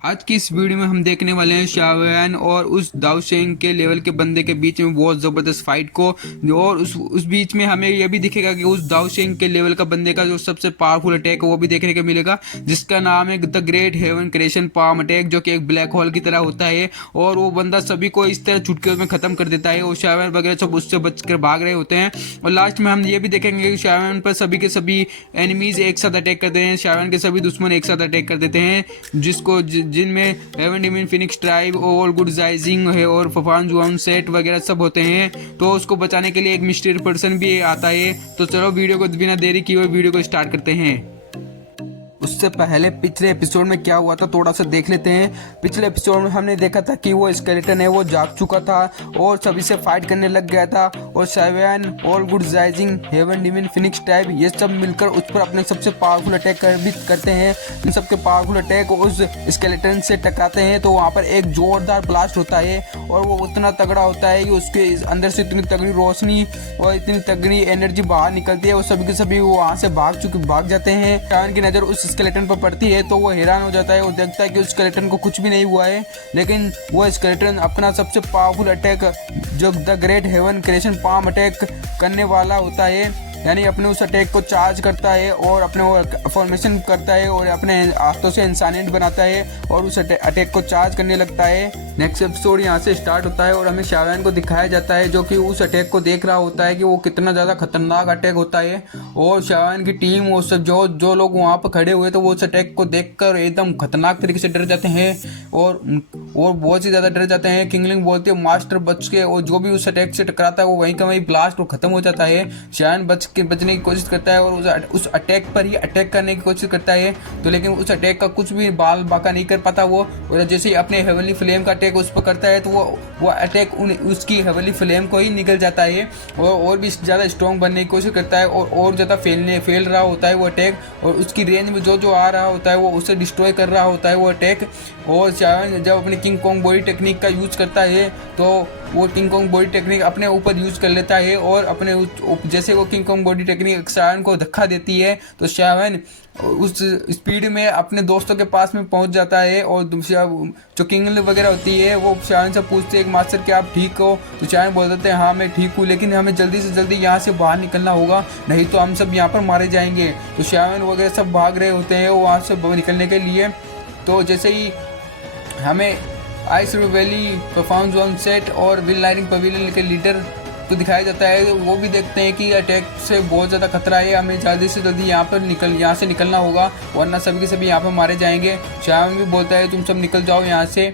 आज की इस वीडियो में हम देखने वाले हैं शाओयान और उस दाऊ शेंग के लेवल के बंदे के बीच में बहुत ज़बरदस्त फाइट को। और उस बीच में हमें यह भी दिखेगा कि उस दाऊ शेंग के लेवल का बंदे का जो सबसे पावरफुल अटैक है वो भी देखने को मिलेगा, जिसका नाम है the great heaven creation palm attack, जो कि एक ब्लैक होल की तरह होता है। और वो बंदा सभी को इस तरह चुटकियों में ख़त्म कर देता है और शाओयान वगैरह सब उससे बचकर भाग रहे होते हैं। और लास्ट में हम ये भी देखेंगे कि शाओयान पर सभी के सभी एनिमीज एक साथ अटैक करते हैं, शाओयान के सभी दुश्मन एक साथ अटैक कर देते हैं, जिसको जिनमें हेवन डिमन फिनिक्स ट्राइब और गुड जाइजिंग है और फफान जुआन सेट वगैरह सब होते हैं। तो उसको बचाने के लिए एक मिस्टीरियस पर्सन भी आता है। तो चलो वीडियो को बिना देरी किए हुए वीडियो को स्टार्ट करते हैं। उससे पहले पिछले एपिसोड में क्या हुआ था थोड़ा सा देख लेते हैं। पिछले एपिसोड में हमने देखा था कि वो स्केलेटन है वो जाग चुका था और सभी से फाइट करने लग गया था। और शाओयान और गुड जाइजिंग हेवन डिमन फिनिक्स टाइप ये सब मिलकर उस पर अपने सबसे पावरफुल अटैक भी करते हैं। इन सबके पावरफुल अटैक उस स्केलेटन से टकराते हैं तो वहाँ पर एक जोरदार ब्लास्ट होता है और वो उतना तगड़ा होता है कि उसके अंदर से इतनी तगड़ी रोशनी और इतनी तगड़ी एनर्जी बाहर निकलती है और सभी के सभी वहाँ से भाग जाते हैं। शाओयान की नज़र उस स्केलेटन पर पड़ती है तो वो हैरान हो जाता है और देखता है कि उस स्केलेटन को कुछ भी नहीं हुआ है। लेकिन वो स्केलेटन अपना सबसे पावरफुल अटैक जो the great heaven creation palm attack करने वाला होता है, यानी अपने उस अटैक को चार्ज करता है और अपने वो फॉर्मेशन करता है और अपने हाथों से इंसानियत बनाता है और उस अटैक को चार्ज करने लगता है। नेक्स्ट एपिसोड यहाँ से स्टार्ट होता है और हमें शाओयान को दिखाया जाता है जो कि उस अटैक को देख रहा होता है कि वो कितना ज़्यादा खतरनाक अटैक होता है। और शाओयान की टीम वो सब जो लोग वहाँ पर खड़े हुए तो वो उस अटैक को देखकर एकदम खतरनाक तरीके से डर जाते हैं और बहुत ही ज़्यादा डर जाते हैं। किंगलिंग बोलते हैं मास्टर बच के, और जो भी उस अटैक से टकराता है वो वहीं का वहीं ब्लास्ट और खत्म हो जाता है। शाओयान बचने की कोशिश करता है और उस अटैक पर ही अटैक करने की कोशिश करता है, तो लेकिन उस अटैक का कुछ भी बाल बाका नहीं कर पाता वो। और जैसे ही अपने हेवनली फ्लेम का अटैक उस पर करता है तो वो अटैक उसकी हेवनली फ्लेम को ही निकल जाता है और भी ज़्यादा स्ट्रॉन्ग बनने की कोशिश करता है और ज़्यादा फैल रहा होता है वो अटैक। और उसकी रेंज में जो आ रहा होता है वो उसे डिस्ट्रॉय कर रहा होता है वो अटैक। और शाओयान जब अपने किंग कॉन्ग बॉडी टेक्निक का यूज करता है तो वो किंग कॉन्ग बॉडी टेक्निक अपने ऊपर यूज कर लेता है और अपने जैसे वो किंग कॉन्ग बॉडी टेक्निक शाओयान को धक्का देती है तो शाओयान उस स्पीड में अपने दोस्तों के पास में पहुंच जाता है। और जो किंगल वगैरह होती है वो शाओयान से पूछते हैं कि मास्टर क्या आप ठीक हो, तो शाओयान बोल देते हैं हाँ मैं ठीक हूँ, लेकिन हमें जल्दी से जल्दी यहाँ से बाहर निकलना होगा नहीं तो हम सब यहाँ पर मारे जाएंगे। तो शाओयान वगैरह सब भाग रहे होते हैं वहाँ से निकलने के लिए। तो जैसे ही हमें ice valley perform zone set और विल लाइटिंग पवेलियन के लीडर को दिखाया जाता है, वो भी देखते हैं कि अटैक से बहुत ज़्यादा खतरा है, हमें जल्दी से जल्दी यहाँ से निकलना होगा वरना सभी के सभी यहाँ पर मारे जाएंगे। शाओयान भी बोलता है तुम सब निकल जाओ यहाँ से।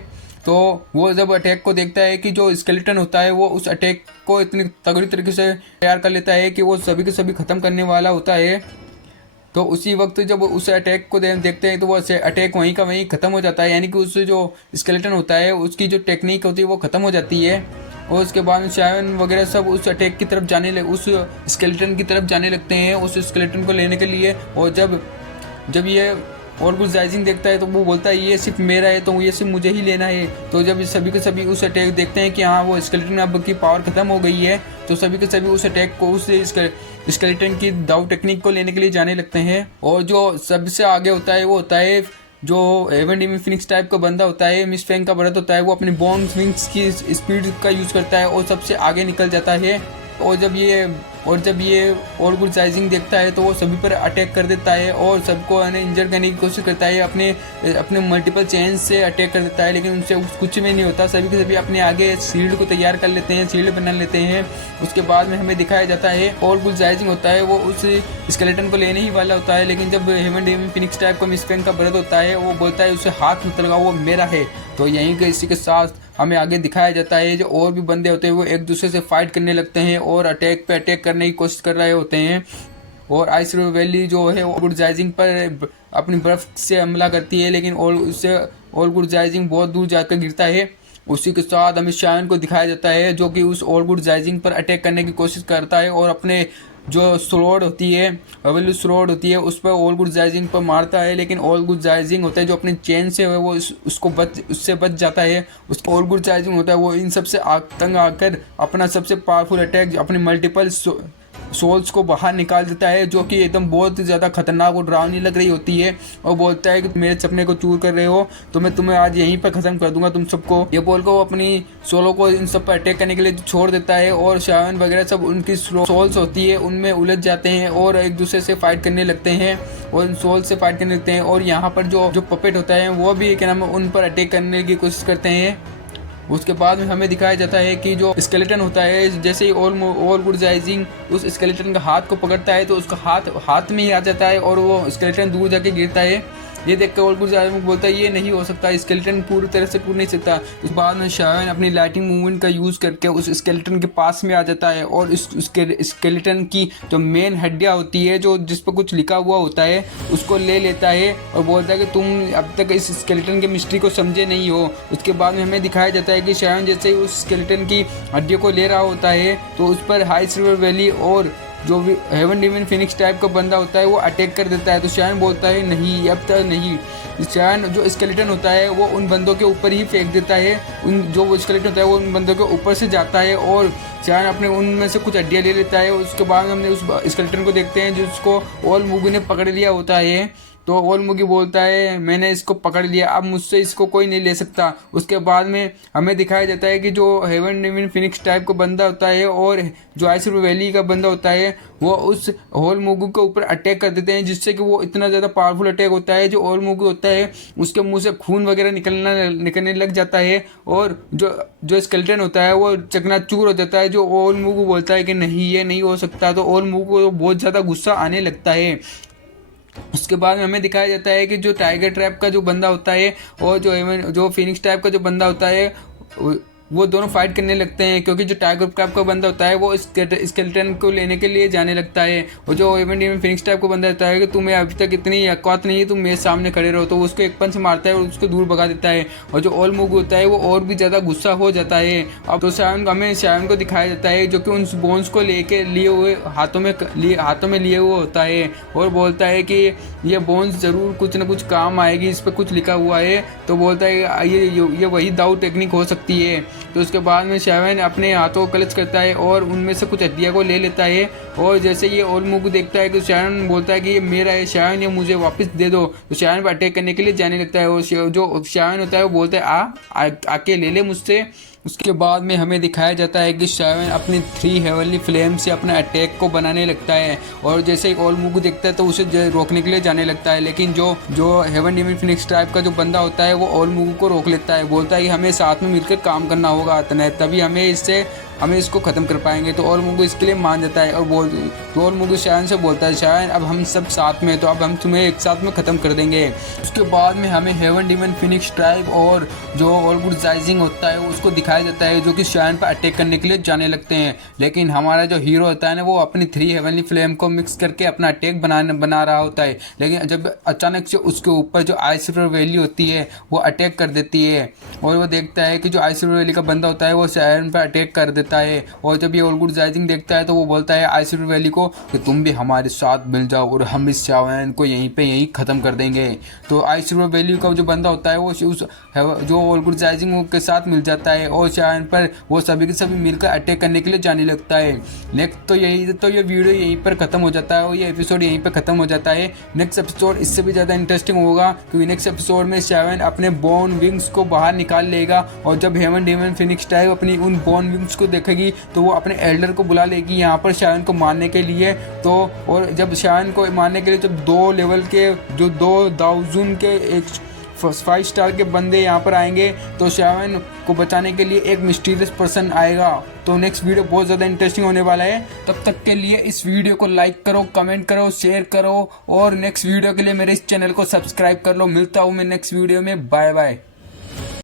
तो वो जब अटैक को देखता है कि जो स्केलेटन होता है वो उस अटैक को इतनी तगड़ी तरीके से तैयार कर लेता है कि वो सभी के सभी ख़त्म करने वाला होता है। तो उसी वक्त जब उस अटैक को देखते हैं तो वो अटैक वहीं का वहीं ख़त्म हो जाता है, यानी कि उस जो स्केलेटन होता है उसकी जो टेक्निक होती है वो ख़त्म हो जाती है। और उसके बाद शाओयान वगैरह सब उस अटैक की तरफ उस स्केलेटन की तरफ जाने लगते हैं उस स्केलेटन को लेने के लिए। और जब ये और कुछ जाइजिंग देखता है तो वो बोलता है ये सिर्फ मेरा है तो ये सिर्फ मुझे ही लेना है। तो जब सभी के सभी उस अटैक देखते हैं कि हाँ वो स्केलेटन अब की पावर ख़त्म हो गई है तो सभी के सभी उस अटैक को उस स्केलेटन की दाऊ टेक्निक को लेने के लिए जाने लगते हैं। और जो सबसे आगे होता है वो होता है जो हेवन डिमन फिनिक्स टाइप का बंदा होता है, मिस फैंग का ब्रदर होता है, वो अपनी बॉन्ड विंग्स की स्पीड का यूज़ करता है और सबसे आगे निकल जाता है। और जब ये और गुड जाइजिंग देखता है तो वो सभी पर अटैक कर देता है और सबको इंजर करने की कोशिश करता है, अपने मल्टीपल चेंज से अटैक कर देता है, लेकिन उनसे कुछ भी नहीं होता। सभी के सभी अपने आगे शील्ड को तैयार कर लेते हैं, शील्ड बना लेते हैं। उसके बाद में हमें दिखाया जाता है और गुड जाइजिंग होता है वो उस स्केलेटन को लेने ही वाला होता है, लेकिन जब हेवन डिमन फिनिक्स टाइप का मिस फैंग का ब्रदर होता है वो बोलता है उसे हाथ मत लगाओ वो मेरा है। तो यहीं के इसी के साथ हमें आगे दिखाया जाता है जो और भी बंदे होते हैं वो एक दूसरे से फाइट करने लगते हैं और अटैक पे अटैक करने की कोशिश कर रहे होते हैं। और आइस वैली जो है गुड जाइजिंग पर अपनी बर्फ से हमला करती है, लेकिन और गुड जाइजिंग बहुत दूर जाकर गिरता है। उसी के साथ हमें शाओयान को दिखाया जाता है जो कि उस और गुड जाइजिंग पर अटैक करने की कोशिश करता है और अपने जो स्लोड होती है हवेली स्लोड होती है उस पर ऑल गुड जाइजिंग पर मारता है, लेकिन ऑल गुड जाइजिंग होता है जो अपने चेन से है वो उससे बच जाता है। उसका ऑल गुड जाइजिंग होता है वो इन सबसे तंग आकर अपना सबसे पावरफुल अटैक अपने सोल्स को बाहर निकाल देता है, जो कि एकदम बहुत ज़्यादा खतरनाक और डरावनी लग रही होती है, और बोलता है कि मेरे सपने को चूर कर रहे हो तो मैं तुम्हें आज यहीं पर ख़त्म कर दूंगा तुम सबको। ये बोल कर वो अपनी सोलो को इन सब पर अटैक करने के लिए छोड़ देता है, और शावन वगैरह सब उनकी सोल्स होती है उनमें उलझ जाते हैं और एक दूसरे से फाइट करने लगते हैं और सोल से फाइट करने लगते हैं। और यहाँ पर जो पपेट होता है वो भी क्या नाम है उन पर अटैक करने की कोशिश करते हैं। उसके बाद में हमें दिखाया जाता है कि जो स्केलेटन होता है, जैसे ही ऑल गुड राइजिंग उस स्केलेटन का हाथ को पकड़ता है तो उसका हाथ में ही आ जाता है और वो स्केलेटन दूर जाके गिरता है। ये देख कर ऑल गुड राइजिंग बोलता है ये नहीं हो सकता, स्केलेटन पूरी तरह से टूट नहीं सकता। उस बाद में शावन अपनी लाइटिंग मूवमेंट का यूज़ करके उस स्केलेटन के पास में आ जाता है और इस स्केलेटन की जो मेन हड्डियाँ होती है, जो जिस पर कुछ लिखा हुआ होता है, उसको ले लेता है और बोलता है कि तुम अब तक इस स्केलेटन की मिस्ट्री को समझे नहीं हो। उसके बाद में हमें दिखाया जाता है कि शावन जैसे ही उस स्केलेटन की हड्डियों को ले रहा होता है तो उस पर हाई सिल्वर वैली और जो भी हेवन डिमन फिनिक्स टाइप का बंदा होता है वो अटैक कर देता है। तो शायन बोलता है नहीं, अब तक नहीं। शायन जो स्केलेटन होता है वो उन बंदों के ऊपर ही फेंक देता है, उन जो वो स्केलेटन होता है वो उन बंदों के ऊपर से जाता है और शायन अपने उनमें से कुछ हड्डियाँ ले लेता है। उसके बाद हमने उस स्केलेटन को देखते हैं जिसको ऑल मुगी ने पकड़ लिया होता है। तो ऑल मुगी बोलता है मैंने इसको पकड़ लिया, अब मुझसे इसको कोई नहीं ले सकता। उसके बाद में हमें दिखाया जाता है कि जो हेवन डिमन फिनिक्स टाइप का बंदा होता है और जो आइसर वैली का बंदा होता है वो उस होल मुगु के ऊपर अटैक कर देते हैं, जिससे कि वो इतना ज़्यादा पावरफुल अटैक होता है। जो होल मुगु होता है उसके मुंह से खून वगैरह निकलने लग जाता है और जो स्केलेटन होता है वो चकनाचूर हो जाता है। जो होल मुगु बोलता है कि नहीं ये नहीं हो सकता, तो होल मुगु को बहुत ज़्यादा गुस्सा आने लगता है। उसके बाद में हमें दिखाया जाता है कि जो टाइगर ट्रैप का जो बंदा होता है और जो फिनिक्स टाइप का जो बंदा होता है वो दोनों फाइट करने लगते हैं, क्योंकि जो टाइगर ट्रैप का बंदा होता है वो स्केलेटन को लेने के लिए जाने लगता है और जो हेवन डिमन फिनिक्स टाइप का बंदा होता है कि तुम्हें अभी तक इतनी औकात नहीं है तुम मेरे सामने खड़े रहो, तो उसको एक पंच मारता है और उसको दूर भगा देता है। और जो ऑल मुग होता है वो और भी ज़्यादा गुस्सा हो जाता है। अब तो शावन को दिखाया जाता है जो कि उन बोन्स को लिए हुए हाथों में लिए हुए होता है और बोलता है कि ये बोन्स ज़रूर कुछ ना कुछ काम आएगी, इस पर कुछ लिखा हुआ है। तो बोलता है ये वही दाऊ टेक्निक हो सकती है। तो उसके बाद में शावन अपने हाथों को क्लच करता है और उनमें से कुछ हड्डियाँ को ले लेता है और जैसे ये ऑल मुग देखता है कि शावन बोलता है कि ये मेरा है, शावन ये मुझे वापस दे दो। तो शावन पर अटैक करने के लिए जाने लगता है और जो शावन होता है वो बोलता है आके ले ले मुझसे। उसके बाद में हमें दिखाया जाता है कि शावन अपनी 3 हेवनली फ्लेम से अपने अटैक को बनाने लगता है और जैसे ही ऑल मुगु देखता है तो उसे रोकने के लिए जाने लगता है, लेकिन जो हेवन डिमन फिनिक्स टाइप का जो बंदा होता है वो ऑल मुगु को रोक लेता है। बोलता है कि हमें साथ में मिलकर काम करना होगा, तभी हमें इसको ख़त्म कर पाएंगे। तो ऑल मुगु इसके लिए मान जाता है और ऑल मुगु शायन से बोलता है शायन अब हम सब साथ में, तो अब हम तुम्हें एक साथ में ख़त्म कर देंगे। उसके बाद में हमें हेवन डिमन फिनिक्स ट्राइब और जो ऑल गुड राइजिंग होता है उसको दिखाया जाता है जो कि शायन पर अटैक करने के लिए जाने लगते हैं, लेकिन हमारा जो हीरो होता है ना वो अपनी 3 हेवनली फ्लेम को मिक्स करके अपना अटैक बना रहा होता है। लेकिन जब अचानक से उसके ऊपर जो आइसर वैली होती है वो अटैक कर देती है और वो देखता है कि जो आइसर वैली का बंदा होता है वो शायन पर अटैक कर देता है। और जब ये ऑल गुड राइजिंग देखता है तो वो बोलता है आइसर वैली को कि तुम भी हमारे साथ मिल जाओ और हम इस शावन को यहीं ख़त्म कर देंगे। तो आइसर वैली का जो बंदा होता है वो जो ऑल गुड राइजिंग के साथ मिल जाता है और शावन पर वो सभी के सभी मिलकर अटैक करने के लिए जाने लगता है। नेक्स्ट तो ये वीडियो यहीं पर ख़त्म हो जाता है और ये एपिसोड यहीं पर ख़त्म हो जाता है। नेक्स्ट एपिसोड इससे भी ज़्यादा इंटरेस्टिंग होगा क्योंकि नेक्स्ट एपिसोड में शावन अपने बोन विंग्स को बाहर निकाल लेगा और जब हेवन डिमन फिनिक्स टाइप अपनी उन बोन विंग्स को देखेगी तो वो अपने एल्डर को बुला लेगी यहाँ पर शावन को मारने के लिए। तो और जब शावन को मारने के लिए जब 2 लेवल के जो 2 दाउजून के एक 5 स्टार के बंदे यहाँ पर आएंगे तो शावन को बचाने के लिए एक मिस्टीरियस पर्सन आएगा। तो नेक्स्ट वीडियो बहुत ज़्यादा इंटरेस्टिंग होने वाला है। तब तक के लिए इस वीडियो को लाइक करो, कमेंट करो, शेयर करो और नेक्स्ट वीडियो के लिए मेरे इस चैनल को सब्सक्राइब कर लो। मिलता हूँ मैं नेक्स्ट वीडियो में। Bye bye.